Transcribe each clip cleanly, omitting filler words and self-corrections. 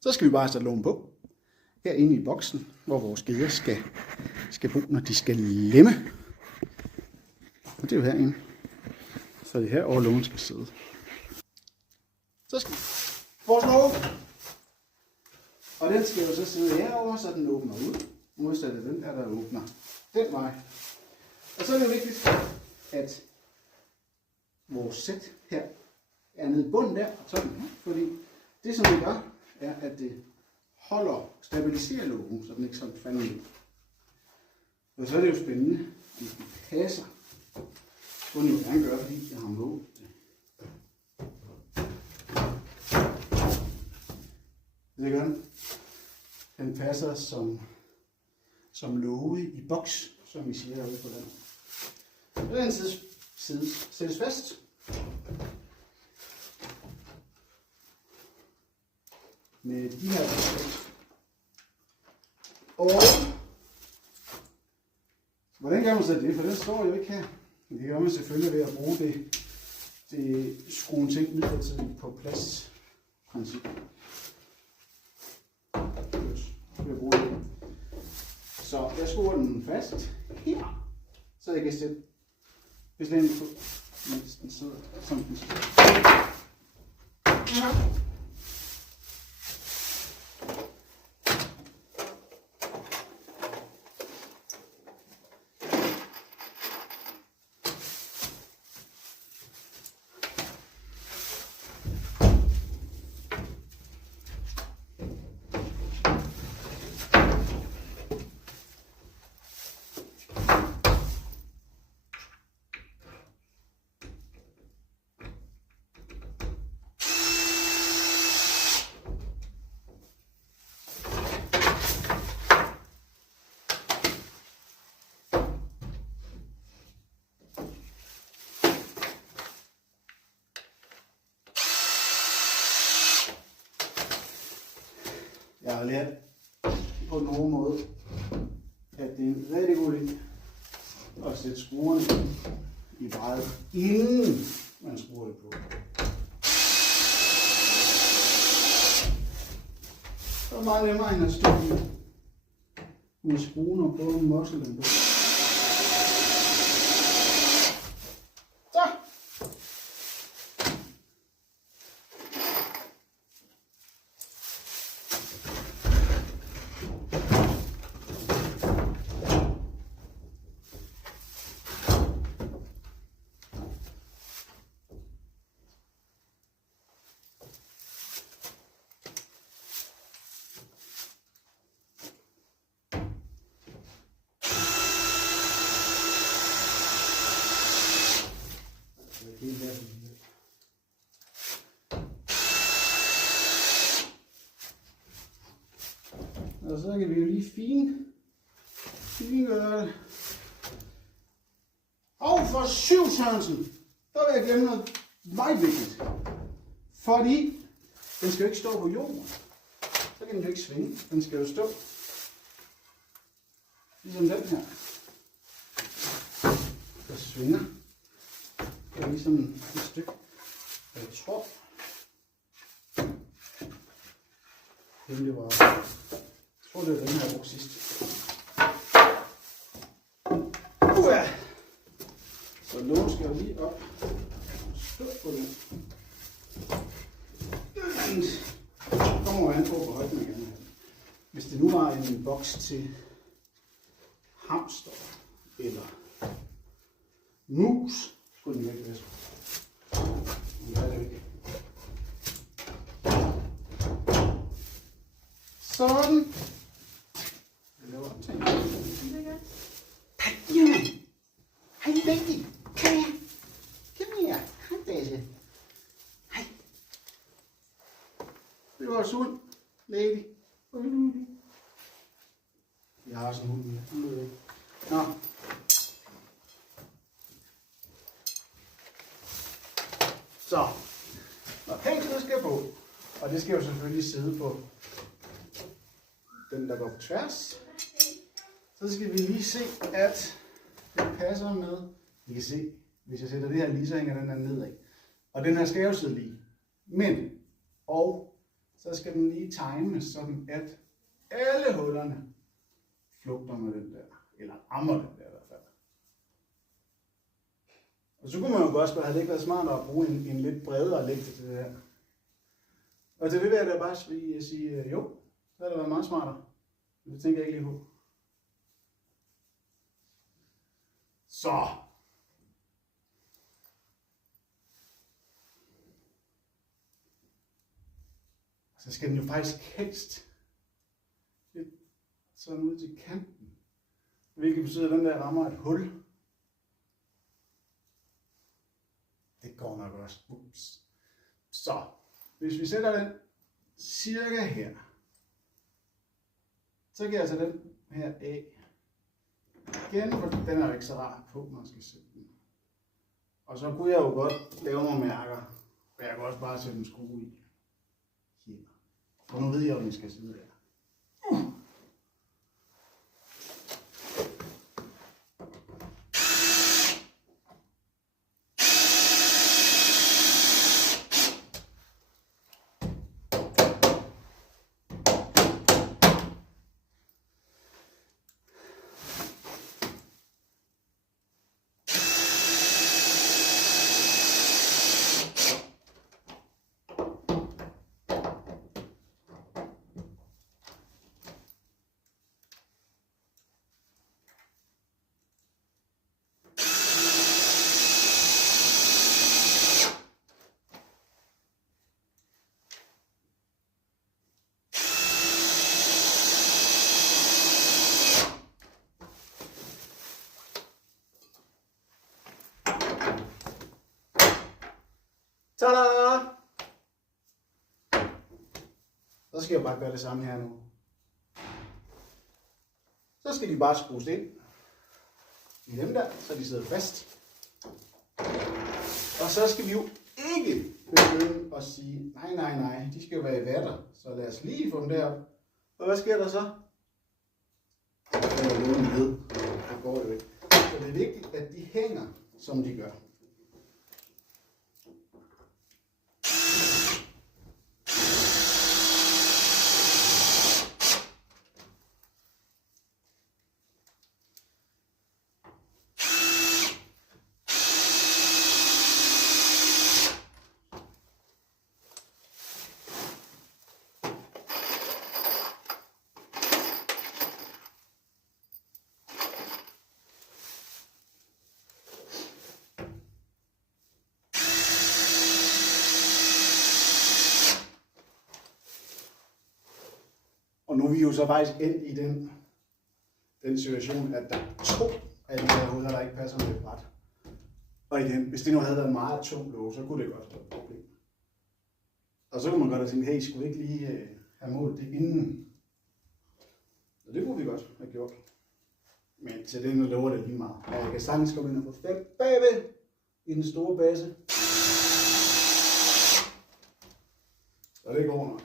Så skal vi bare sætte lågen på. Herinde i boksen, hvor vores geder skal bo, når de skal lemme. Og det er jo herinde. Så det er her, hvor lågen skal sidde. Så skal vores låge. Og den skal jo så sidde herovre, så den åbner ud. Modsat af den der åbner den vej. Og så er det jo vigtigt, at vores sæt her er nede i bunden der, sådan her, fordi det som det gør, er at det holder, stabiliserer lågen, så den ikke sådan falder ned. Og så er det jo spændende, om den passer. Det kunne den jo gerne gøre, fordi jeg har målt det. Det gør den. Den passer som låge i boks, som vi siger herude på den. Og den side sættes fast. Med de her og hvordan gør man så det? For den står jo ikke her. Det gør man selvfølgelig ved at bruge det skruen ting midlertidigt på plads princip. Så jeg skruer den fast her, så jeg kan sætte beslænding på, mens den sidder som den sidder. Jeg har lært på nogen måde, at det er en rigtig god idé at sætte skruerne i brædet, inden man skruer det på. Så er det meget nemmere end at stå med skruen og prøve at mosle den på. Så! Og så kan vi jo lige fingøre det. Og for syv Sørensen, der vil jeg glemme noget meget vigtigt. Fordi den skal jo ikke stå på jorden. Så kan den jo ikke svinge. Den skal jo stå ligesom den her. Der svinger. Det er ligesom et stykke af tråd. Det var... Jeg tror, det er den her, jeg brugte sidst. Så lågen skal jo lige op. Stå på den. Så kommer an på, hvor højt man gerne vil. Hvis det nu var en boks til hamster eller mus, skulle den ikke være så. Men det er det ikke. Sådan. Hej baby, kom her. Kom her. Hej Daisy. Hej. Det var sund, lady. Jeg har sådan en hund. Nå. Så. Når hængslet skal på, og det skal jo selvfølgelig sidde på den, der går på tværs, så skal vi lige se, at det passer med. I kan se, hvis jeg sætter det her lige, så hænger den her nedad. Og den her skal jo sidde lige. Men, og så skal den lige times sådan, at alle hullerne flugter med den der, eller rammer den der i hvert fald. Og så kunne man jo godt spørge, havde det ikke været smartere at bruge en lidt bredere længde til det her? Og til det vil jeg da bare sige, jo, så havde det været meget smartere. Men det tænker jeg ikke lige på. Så skal den jo faktisk helst lidt sådan ud til kanten. Hvilket betyder, at den der rammer et hul. Det går nok også. Ups. Så, hvis vi sætter den cirka her, så kan jeg tage den her af. Igen, for den er jo ikke så rar på, når man skal sætte den. Og så kunne jeg jo godt lave nogle mærker, og jeg kan også bare sætte en skrue i. Her. For nu ved jeg, om den skal sidde der. Tada! Så skal jeg bare gøre det samme her nu. Så skal de bare skrues ind i dem der, så de sidder fast. Og så skal vi jo ikke begynde at sige, nej, de skal jo være i vatter. Så lad os lige få dem derop. Og hvad sker der så? Det går jo ikke. Så det er vigtigt, at de hænger, som de gør. Og nu er vi jo så faktisk endt i den situation, at der er 2 af de her huller, der ikke passer med et bræt. Og igen, hvis det nu havde været en meget tung låge, så kunne det godt være et problem. Og så kunne man godt have tænkt, hey, skulle vi ikke lige have målt det inden? Og det kunne vi godt have gjort. Men til den lover det lige meget. Og jeg kan sagtens komme ind og få 5 bagved i den store base. Og det går nok.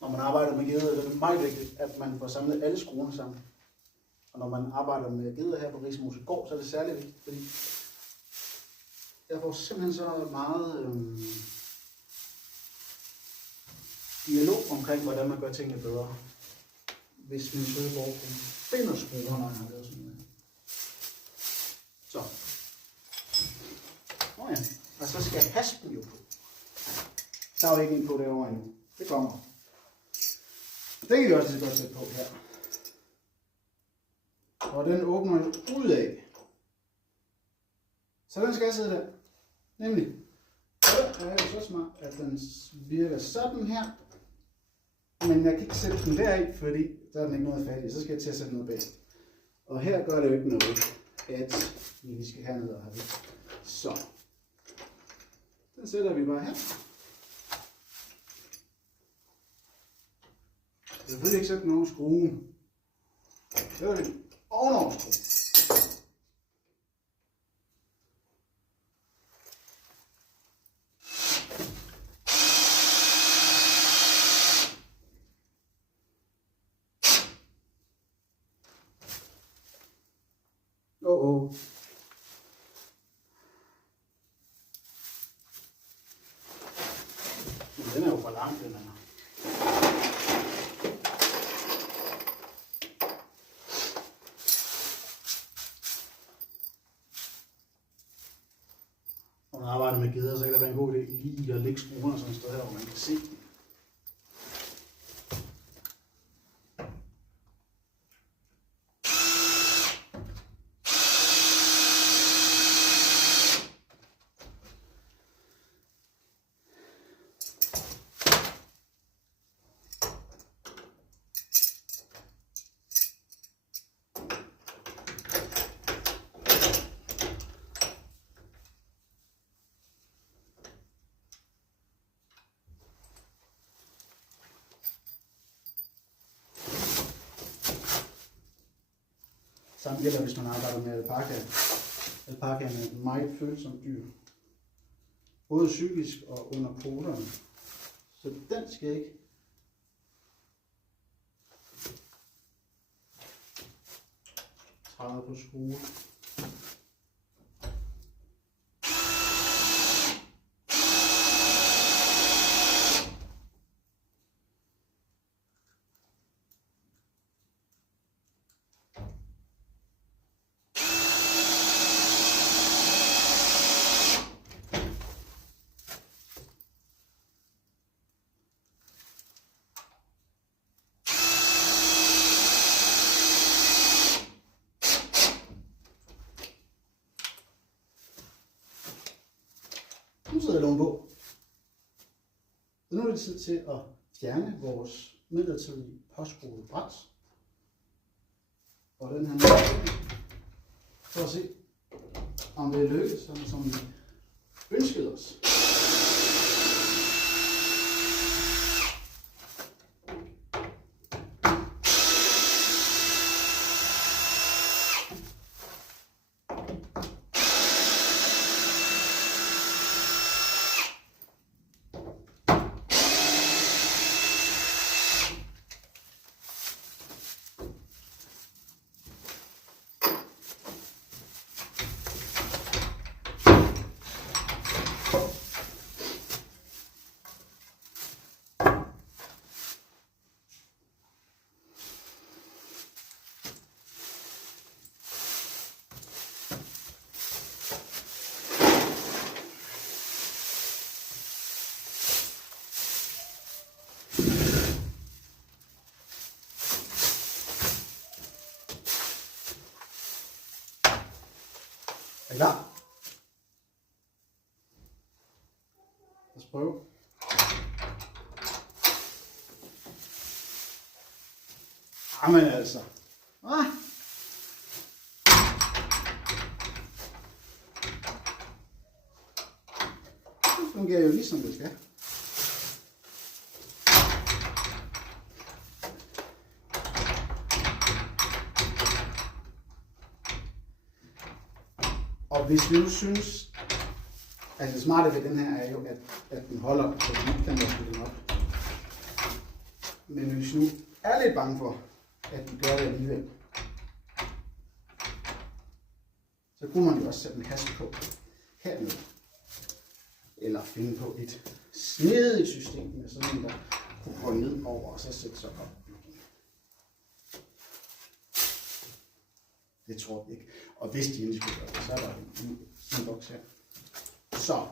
Når man arbejder med gedder, så er det meget vigtigt, at man får samlet alle skruerne sammen. Og når man arbejder med gedder her på Rigsmosegård, så er det særlig vigtigt, fordi jeg får simpelthen så meget dialog omkring, hvordan man gør tingene bedre. hvis min søgeborg finder skruer, når jeg har lavet sådan noget. Så. Ja. Og så skal haspen jo på. Der er jo ikke en på derovre endnu. Det kommer. Det kan vi også lige godt sætte på her. Og den åbner jo ud af. Så den skal sidde der. Nemlig. Så er det så smart, at den virker sådan her. Men jeg kan ikke sætte den deri, fordi der er den ikke noget fat i. Så skal jeg til at sætte noget bag. Og her gør det jo ikke noget, at vi skal herned og have det. Så. Den sætter vi bare her. Jeg vil selvfølgelig ikke sætte nogen skrue. Det var det ovenover skrue. Den er jo for lang, den her. Når man arbejder med geder, så kan det være en god idé lige at lægge skruerne sådan et sted her, hvor man kan se. Samt gælder, hvis man arbejder med alpaka. Alpakaen er et meget følsomt dyr. Både psykisk og under poterne. Så den skal ikke træde på skrue. Nu sidder lågen på. Så nu er det tid til at fjerne vores midlertidige påskruede bræt. Og den her for at se, om det er lykkedes, sådan som vi ønskede os. Er I klar? Lad os prøve. Jamen altså. Det fungerer jo ligesom det skal. Og hvis vi nu synes, at det smarte ved den her er jo, at den holder, så vi kan måske den op. Men hvis nu er lidt bange for, at den gør det alligevel, så kunne man jo også sætte en hasp på hernede. Eller finde på et snedigt system med sådan en, der kunne gå ned over og så sætte sig op. Det tror vi ikke. Og hvis de endelig skulle gøre det, så er der en boks her. Så